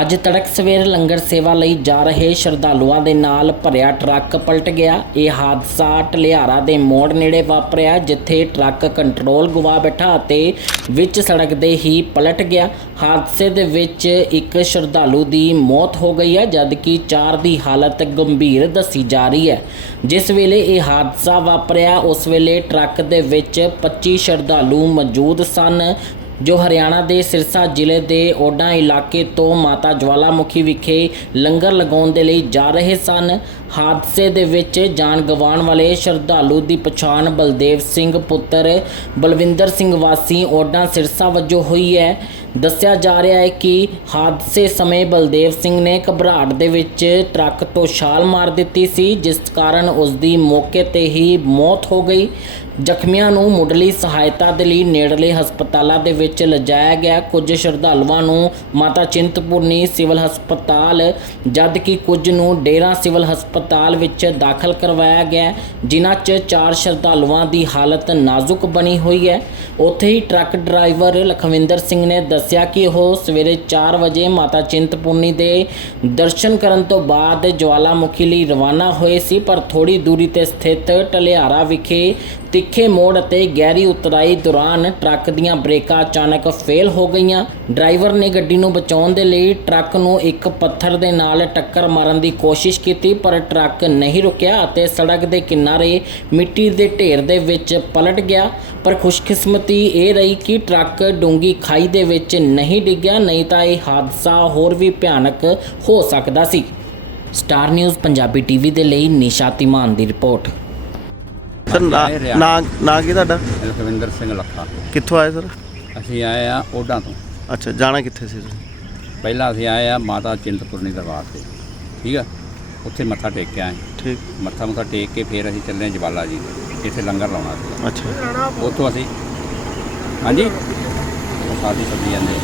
ਅੱਜ ਤੜਕ ਸਵੇਰ ਲੰਗਰ ਸੇਵਾ ਲਈ ਜਾ ਰਹੇ ਸ਼ਰਧਾਲੂਆਂ ਦੇ ਨਾਲ ਭਰਿਆ ਟਰੱਕ ਪਲਟ ਗਿਆ। ਇਹ ਹਾਦਸਾ ਟਲਿਆਰਾ ਦੇ ਮੋੜ ਨੇੜੇ ਵਾਪਰਿਆ, ਜਿੱਥੇ ਟਰੱਕ ਕੰਟਰੋਲ ਗਵਾ ਬੈਠਾ ਅਤੇ ਵਿੱਚ ਸੜਕ ਦੇ ਹੀ ਪਲਟ ਗਿਆ। ਹਾਦਸੇ ਦੇ ਵਿੱਚ ਇੱਕ ਸ਼ਰਧਾਲੂ ਦੀ ਮੌਤ ਹੋ ਗਈ ਹੈ, ਜਦਕਿ ਚਾਰ ਦੀ ਹਾਲਤ ਗੰਭੀਰ ਦੱਸੀ ਜਾ ਰਹੀ ਹੈ। ਜਿਸ ਵੇਲੇ ਇਹ ਹਾਦਸਾ ਵਾਪਰਿਆ, ਉਸ ਵੇਲੇ ਟਰੱਕ ਦੇ ਵਿੱਚ 25 ਸ਼ਰਧਾਲੂ ਮੌਜੂਦ ਸਨ। ਜੋ ਹਰਿਆਣਾ ਦੇ ਸਿਰਸਾ ਜ਼ਿਲ੍ਹੇ ਦੇ ਓਡਾ ਇਲਾਕੇ ਤੋਂ ਮਾਤਾ ਜਵਾਲਾਮੁਖੀ ਵਿਖੇ ਲੰਗਰ ਲਗਾਉਣ ਦੇ ਲਈ ਜਾ ਰਹੇ ਸਨ। ਹਾਦਸੇ ਦੇ ਵਿੱਚ ਜਾਨ ਗਵਾਉਣ ਵਾਲੇ ਸ਼ਰਧਾਲੂ ਦੀ ਪਛਾਣ ਬਲਦੇਵ ਸਿੰਘ ਪੁੱਤਰ ਬਲਵਿੰਦਰ ਸਿੰਘ ਵਾਸੀ ਓਡਾ ਸਿਰਸਾ ਵਜੋਂ ਹੋਈ ਹੈ। ਦੱਸਿਆ ਜਾ ਰਿਹਾ ਹੈ ਕਿ ਹਾਦਸੇ ਸਮੇਂ ਬਲਦੇਵ ਸਿੰਘ ਨੇ ਘਬਰਾਹਟ ਦੇ ਵਿੱਚ ਟਰੱਕ ਤੋਂ ਛਾਲ ਮਾਰ ਦਿੱਤੀ ਸੀ, ਜਿਸ ਕਾਰਨ ਉਸ ਦੀ ਮੌਕੇ ਤੇ ਹੀ ਮੌਤ ਹੋ ਗਈ। ਜ਼ਖਮੀਆਂ ਨੂੰ ਮੁੱਢਲੀ ਸਹਾਇਤਾ ਦੇ ਲਈ ਨੇੜਲੇ ਹਸਪਤਾਲਾਂ ਦੇ ਵਿੱਚ ਲਿਜਾਇਆ ਗਿਆ। ਕੁਝ ਸ਼ਰਧਾਲੂਆਂ ਨੂੰ ਮਾਤਾ ਚਿੰਤਪੁਰਨੀ ਸਿਵਲ ਹਸਪਤਾਲ ਜਦ ਕਿ ਕੁਝ ਨੂੰ ਡੇਰਾ ਸਿਵਲ ਹਸਪਤਾਲ ਵਿੱਚ ਦਾਖਲ ਕਰਵਾਇਆ ਗਿਆ, ਜਿਨ੍ਹਾਂ 'ਚ ਚਾਰ ਸ਼ਰਧਾਲੂਆਂ ਦੀ ਹਾਲਤ ਨਾਜ਼ੁਕ ਬਣੀ ਹੋਈ ਹੈ। ਉੱਥੇ ਹੀ ਟਰੱਕ ਡਰਾਈਵਰ ਲਖਵਿੰਦਰ ਸਿੰਘ ਨੇ ਦੱਸਿਆ ਕਿ ਉਹ ਸਵੇਰੇ 4 ਵਜੇ ਮਾਤਾ ਚਿੰਤਪੁਰਨੀ ਦੇ ਦਰਸ਼ਨ ਕਰਨ ਤੋਂ ਬਾਅਦ ਜਵਾਲਾਮੁਖੀ ਲਈ ਰਵਾਨਾ ਹੋਏ ਸੀ, ਪਰ ਥੋੜੀ ਦੂਰੀ ਤੇ ਸਥਿਤ ਟਲਿਆਰਾ ਵਿਖੇ ਤਿੱਖੇ ਮੋੜ ਅਤੇ ਗਹਿਰੀ ਉਤਰਾਈ ਦੌਰਾਨ ਟਰੱਕ ਦੀਆਂ ਬ੍ਰੇਕਾਂ ਅਚਾਨਕ ਫੇਲ ਹੋ ਗਈਆਂ। ਡਰਾਈਵਰ ਨੇ ਗੱਡੀ ਨੂੰ ਬਚਾਉਣ ਦੇ ਲਈ ਟਰੱਕ ਨੂੰ ਇੱਕ ਪੱਥਰ ਦੇ ਨਾਲ ਟੱਕਰ ਮਾਰਨ ਦੀ ਕੋਸ਼ਿਸ਼ ਕੀਤੀ, ਪਰ ਟਰੱਕ ਨਹੀਂ ਰੁਕਿਆ ਅਤੇ ਸੜਕ ਦੇ ਕਿਨਾਰੇ ਮਿੱਟੀ ਦੇ ਢੇਰ ਦੇ ਵਿੱਚ ਪਲਟ ਗਿਆ। ਪਰ ਖੁਸ਼ਕਿਸਮਤੀ ਇਹ ਰਹੀ ਕਿ ਟਰੱਕ ਡੂੰਗੀ ਖਾਈ ਦੇ ਵਿੱਚ ਨਹੀਂ ਡਿੱਗਿਆ, ਨਹੀਂ ਤਾਂ ਇਹ ਹਾਦਸਾ ਹੋਰ ਵੀ ਭਿਆਨਕ ਹੋ ਸਕਦਾ ਸੀ। ਸਟਾਰ ਨਿਊਜ਼, ਪੰਜਾਬੀ ਟੀਵੀ ਦੇ ਲਈ ਨਿਸ਼ਾ ਤਿਮਾਨ ਦੀ ਰਿਪੋਰਟ। ਸਰ ਨਾਂ। ਨਾਂ ਨਾਂ ਕੀ ਤੁਹਾਡਾ? ਲਖਵਿੰਦਰ ਸਿੰਘ ਲੱਖਾ। ਕਿੱਥੋਂ ਆਏ ਸਰ? ਅਸੀਂ ਆਏ ਆ ਓਡਾਂ ਤੋਂ। ਅੱਛਾ ਜਾਣਾ ਕਿੱਥੇ ਸੀ ਤੁਸੀਂ ਪਹਿਲਾਂ ਅਸੀਂ ਆਏ ਆ ਮਾਤਾ ਚਿੰਤਪੁਰਨੀ ਦਰਬਾਰ ਤੇ। ਠੀਕ ਆ? ਉੱਥੇ ਮੱਥਾ ਟੇਕ ਕੇ ਆਏ। ਠੀਕ। ਮੱਥਾ ਮੁੱਥਾ ਟੇਕ ਕੇ ਫਿਰ ਅਸੀਂ ਚੱਲੇ ਜਵਾਲਾ ਜੀ ਦੇ। ਇੱਥੇ ਲੰਗਰ ਲਾਉਣਾ ਸੀ। ਅੱਛਾ। ਉੱਥੋਂ ਅਸੀਂ ਹਾਂਜੀ? ਉਹ ਸਾਡੀ ਸਬਜ਼ੀ ਜਾਂਦੇ